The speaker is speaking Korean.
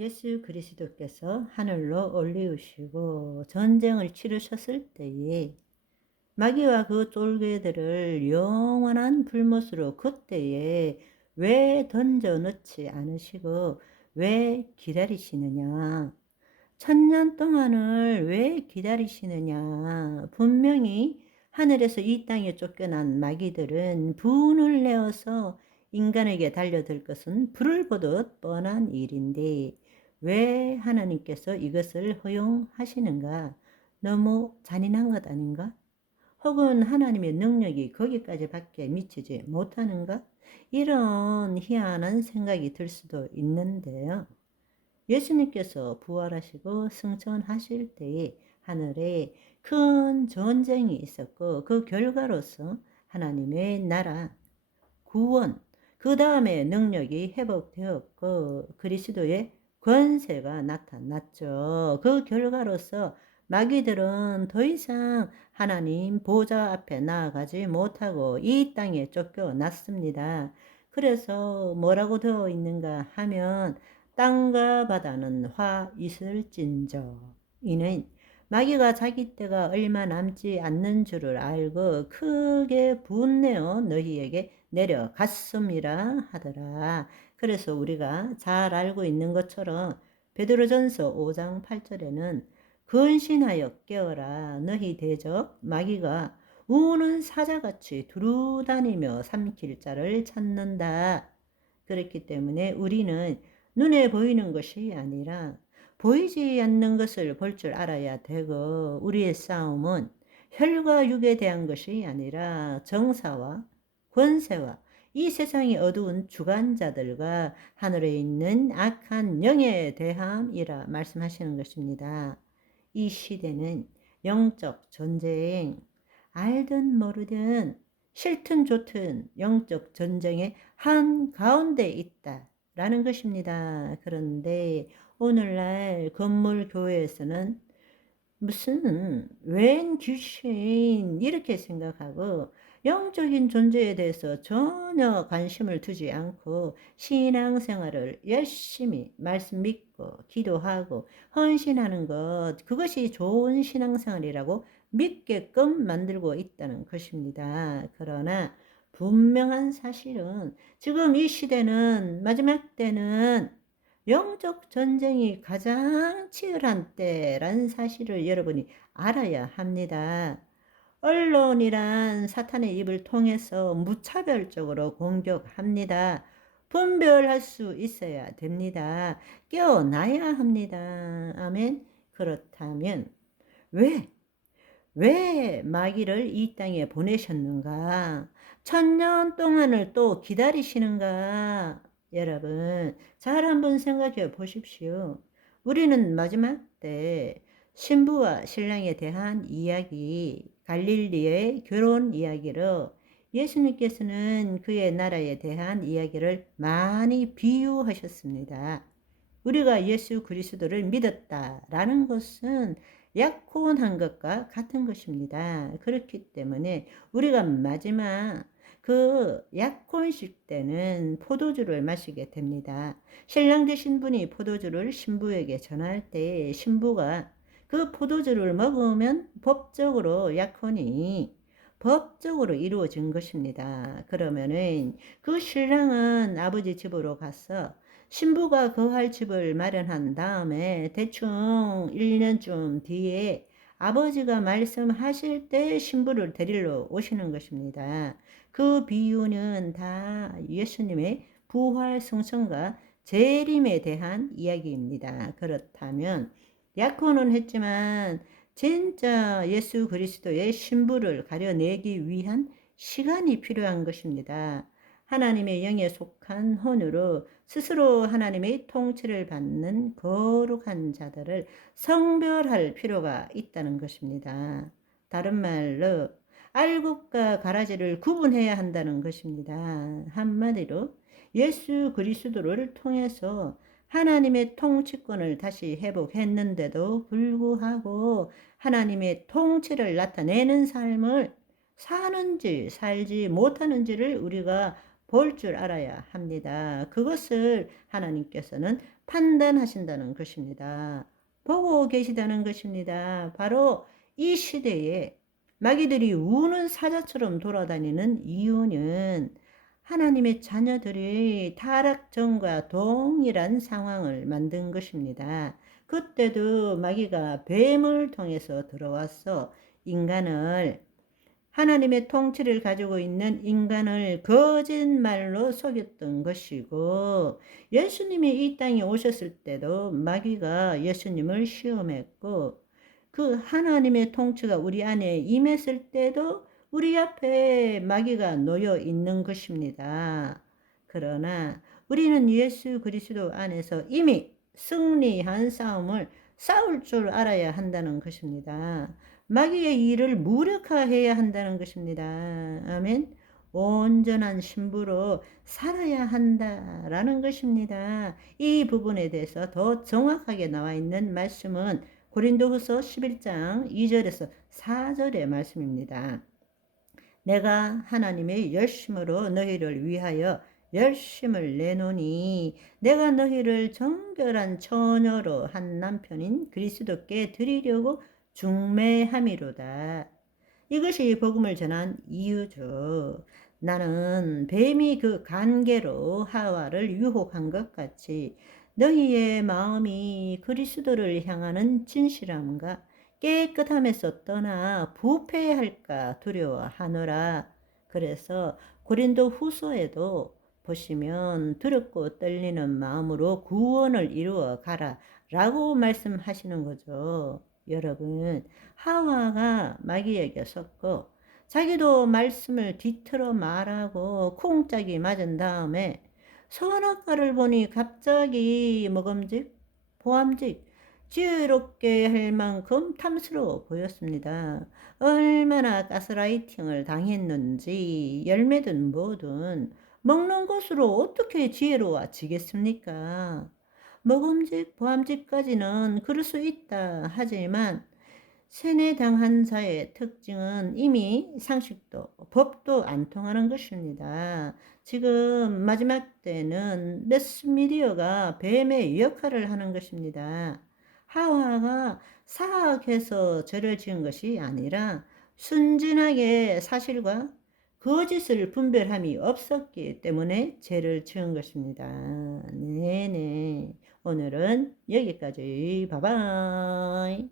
예수 그리스도께서 하늘로 올리우시고 전쟁을 치르셨을 때에 마귀와 그 쫄개들을 영원한 불못으로 그때에 왜 던져 넣지 않으시고 왜 기다리시느냐? 천년 동안을 왜 기다리시느냐? 분명히 하늘에서 이 땅에 쫓겨난 마귀들은 분을 내어서 인간에게 달려들 것은 불을 보듯 뻔한 일인데 왜 하나님께서 이것을 허용하시는가? 너무 잔인한 것 아닌가? 혹은 하나님의 능력이 거기까지 밖에 미치지 못하는가? 이런 희한한 생각이 들 수도 있는데요. 예수님께서 부활하시고 승천하실 때에 하늘에 큰 전쟁이 있었고 그 결과로서 하나님의 나라, 구원, 그 다음에 능력이 회복되었고 그리스도의 권세가 나타났죠. 그 결과로서 마귀들은 더 이상 하나님 보좌 앞에 나아가지 못하고 이 땅에 쫓겨났습니다. 그래서 뭐라고 되어 있는가 하면 땅과 바다는 화 있을진저 이는 마귀가 자기 때가 얼마 남지 않는 줄을 알고 크게 분내어 너희에게 내려갔음이라 하더라. 그래서 우리가 잘 알고 있는 것처럼 베드로전서 5장 8절에는 근신하여 깨어라 너희 대적 마귀가 우는 사자같이 두루다니며 삼킬 자를 찾는다. 그렇기 때문에 우리는 눈에 보이는 것이 아니라 보이지 않는 것을 볼 줄 알아야 되고 우리의 싸움은 혈과 육에 대한 것이 아니라 정사와 권세와 이 세상의 어두운 주관자들과 하늘에 있는 악한 영에 대함이라 말씀하시는 것입니다. 이 시대는 영적 전쟁, 알든 모르든 싫든 좋든 영적 전쟁의 한가운데 있다라는 것입니다. 그런데 오늘날 건물 교회에서는 무슨 웬 귀신 이렇게 생각하고 영적인 존재에 대해서 전혀 관심을 두지 않고 신앙생활을 열심히 말씀 믿고 기도하고 헌신하는 것 그것이 좋은 신앙생활이라고 믿게끔 만들고 있다는 것입니다. 그러나 분명한 사실은 지금 이 시대는 마지막 때는 영적 전쟁이 가장 치열한 때라는 사실을 여러분이 알아야 합니다. 언론이란 사탄의 입을 통해서 무차별적으로 공격합니다. 분별할 수 있어야 됩니다. 깨어나야 합니다. 아멘. 그렇다면 왜 마귀를 이 땅에 보내셨는가? 천년 동안을 또 기다리시는가? 여러분, 잘 한번 생각해 보십시오. 우리는 마지막 때 신부와 신랑에 대한 이야기, 갈릴리의 결혼 이야기로 예수님께서는 그의 나라에 대한 이야기를 많이 비유하셨습니다. 우리가 예수 그리스도를 믿었다라는 것은 약혼한 것과 같은 것입니다. 그렇기 때문에 우리가 마지막 그 약혼식 때는 포도주를 마시게 됩니다. 신랑 되신 분이 포도주를 신부에게 전할 때 신부가 그 포도주를 먹으면 법적으로 약혼이 법적으로 이루어진 것입니다. 그러면은 그 신랑은 아버지 집으로 가서 신부가 거할 집을 마련한 다음에 대충 1년쯤 뒤에 아버지가 말씀하실 때 신부를 데리러 오시는 것입니다. 그 비유는 다 예수님의 부활 승천과 재림에 대한 이야기입니다. 그렇다면 약혼은 했지만 진짜 예수 그리스도의 신부를 가려내기 위한 시간이 필요한 것입니다. 하나님의 영에 속한 혼으로 스스로 하나님의 통치를 받는 거룩한 자들을 성별할 필요가 있다는 것입니다. 다른 말로 알곡과 가라지를 구분해야 한다는 것입니다. 한마디로 예수 그리스도를 통해서 하나님의 통치권을 다시 회복했는데도 불구하고 하나님의 통치를 나타내는 삶을 사는지 살지 못하는지를 우리가 볼 줄 알아야 합니다. 그것을 하나님께서는 판단하신다는 것입니다. 보고 계시다는 것입니다. 바로 이 시대에 마귀들이 우는 사자처럼 돌아다니는 이유는 하나님의 자녀들이 타락전과 동일한 상황을 만든 것입니다. 그때도 마귀가 뱀을 통해서 들어와서 인간을, 하나님의 통치를 가지고 있는 인간을 거짓말로 속였던 것이고, 예수님이 이 땅에 오셨을 때도 마귀가 예수님을 시험했고, 그 하나님의 통치가 우리 안에 임했을 때도 우리 앞에 마귀가 놓여 있는 것입니다. 그러나 우리는 예수 그리스도 안에서 이미 승리한 싸움을 싸울 줄 알아야 한다는 것입니다. 마귀의 일을 무력화해야 한다는 것입니다. 아멘. 온전한 신부로 살아야 한다라는 것입니다. 이 부분에 대해서 더 정확하게 나와 있는 말씀은 고린도후서 11장 2절에서 4절의 말씀입니다. 내가 하나님의 열심으로 너희를 위하여 열심을 내노니 내가 너희를 정결한 처녀로 한 남편인 그리스도께 드리려고 중매함이로다. 이것이 복음을 전한 이유죠. 나는 뱀이 그 관계로 하와를 유혹한 것 같이 너희의 마음이 그리스도를 향하는 진실함과 깨끗함에서 떠나 부패할까 두려워하노라. 그래서 고린도 후서에도 보시면 두렵고 떨리는 마음으로 구원을 이루어 가라 라고 말씀하시는 거죠. 여러분, 하와가 마귀에게 섰고 자기도 말씀을 뒤틀어 말하고 쿵짝이 맞은 다음에 선악과를 보니 갑자기 먹음직, 보암직, 지혜롭게 할 만큼 탐스러워 보였습니다. 얼마나 가스라이팅을 당했는지 열매든 뭐든 먹는 것으로 어떻게 지혜로워지겠습니까? 먹음직, 보암직까지는 그럴 수 있다 하지만 세뇌당한 자의 특징은 이미 상식도 법도 안 통하는 것입니다. 지금 마지막 때는 매스미디어가 뱀의 역할을 하는 것입니다. 하와가 사악해서 죄를 지은 것이 아니라 순진하게 사실과 거짓을 분별함이 없었기 때문에 죄를 지은 것입니다. 네네. 오늘은 여기까지. 바이바이.